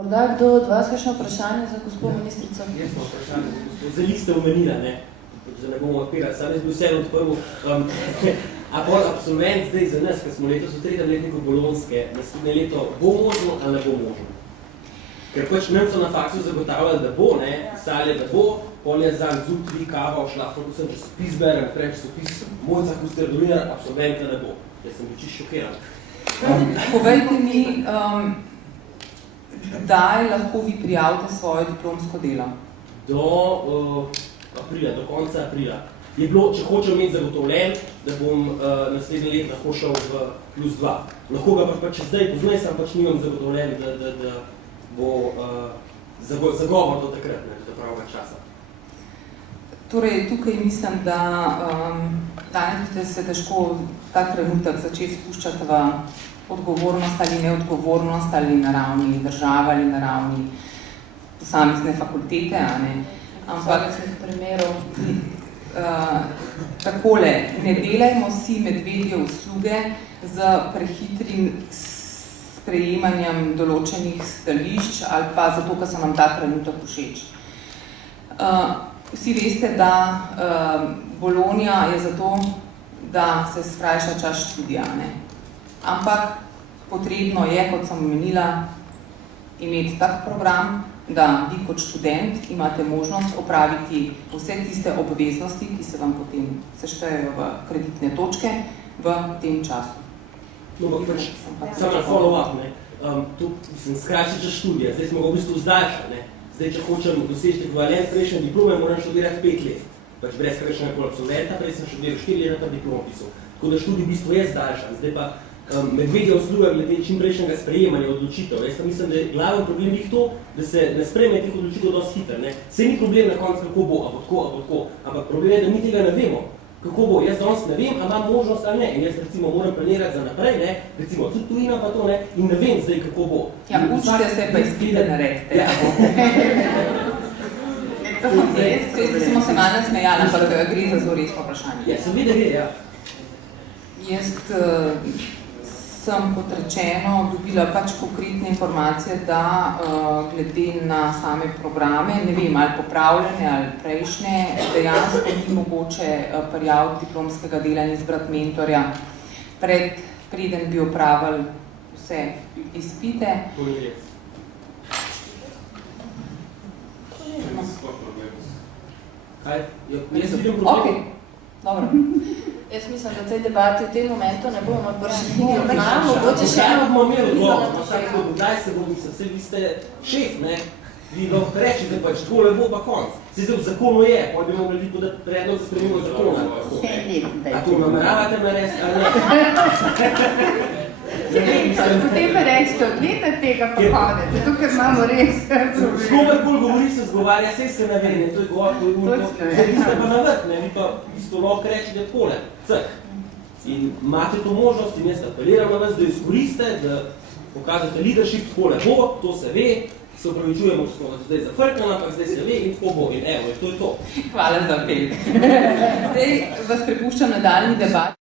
Morda kdo od vas kakšno vprašanje za gospod ministrico? Jaz sem vprašanje za gospod. Zeli ste omenila, ne? Da ne bomo odpirali. Sam jaz bi vseeno odprl. A pol absolvent zdaj za nas, ker smo letos v 3. letniku Bolonske, naslednje leto bo možno ali ne bo možno? Ker pač nam so na faksu zagotavljali, da bo, ne? Sale, da bo, pol je za zutri, kava, šlafno, ko sem že spis berem, prej časopis, Mojca Kuster-Dolinar, absolventa ne bo. Jaz sem bil čisto šokiran. Povejte mi, kdaj lahko vi prijavite svoje diplomsko delo? Do aprila, do konca aprila. Je bilo, če hočem imeti zagotovljen, da bom naslednji let lahko šel v +2. Lahko ga pač zdaj poznaj, sem pač nimam zagotovljen, da bo zagovor do takrat, ne, do pravega časa. Torej, tukaj mislim, da danes bi se težko ta trenutek začeti spuščati v odgovornost ali neodgovornost ali na ravni države ali na ravni posamezne fakultete, a ne. Ampak takole, ne delajmo si medvedje usluge z prehitrim sprejemanjem določenih stališč ali pa zato, ker so nam ta trenutek všeč. Vsi veste, da Bologna je zato, da se skrajša čas študija, ne. Ampak potrebno je, kot sem omenila, imeti tak program, da vi kot študent imate možnost opraviti vse tiste obveznosti, ki se vam potem seštejejo v kreditne točke v tem času. No, pač, samo na follow-up, ne. To, mislim, skrajši čas študija, zdaj smo ga v bistvu zdaljšali, ne. Zdaj, če hočem doseči ekvivalent prejšnje diplome, moram študirati 5 let. Pač brez prejšnjega koli absolventa, prej sem študiral 4 leta, pa diplom pisal. Tako da študij v bistvu je zdaljšan. Zdaj pa medvedja usluga glede čim prejšnjega sprejemanja odločitev. Jaz mislim, da je glaven problem jih to, da se ne sprejme teh odločitev dosti hitro, ne. Saj ni problem na koncu, kako bo, a bo tako, ampak problem je, da mi tega ne vemo. Kako bo, jaz danes ne vem, a imam možnost ali ne. In jaz recimo moram planirati za naprej, ne, recimo tudi tujina pa to, ne, in ne vem zdaj, kako bo. Ja, učite se pa izpite naredite. Ja. Smo se malo nasmejali, ampak gre za zelo resno vprašanje. Ja, sem videl, ja. Jaz sem, kot rečeno, dobila pač konkretne informacije, da glede na same programe, ne vem, ali popravljene ali prejšnje, dejansko ni mogoče prijaviti diplomskega dela in izbrati mentorja, preden bi opravili vse izpite. Kaj? Jaz vidim problem. Ok, dobro. Jaz mislim, da v tej debati v tem momentu ne bomo prišli od nam, mogoče še eno odgovor. Kdaj se bo mislil, vse vi ste šef, ne? Vi lahko rečete pač, tole bo pa konc. Zdaj v zakonu je, pa bi mogli biti podati predlog za spremembo zakona. A to nameravate narediti, ali ne? Potem pa rečete, od leta tega pa konec, zato ker imamo res problem. S komerkoli govori se zgovarja, sej se navene, to je govor, to je to. Zdaj vi ste pa na vrh, ne, vi pa isto lahko rečete takole, cek. In imate to možnost in jaz apeliram na vas, da izkoriste, da pokažete leadership, takole bo, to se ve, se upravičujemo, če smo zdaj zafrkali, ampak zdaj se ve in tako bo. In evo, to je to. Hvala za apel. Zdaj vas prepuščam nadaljnji debat.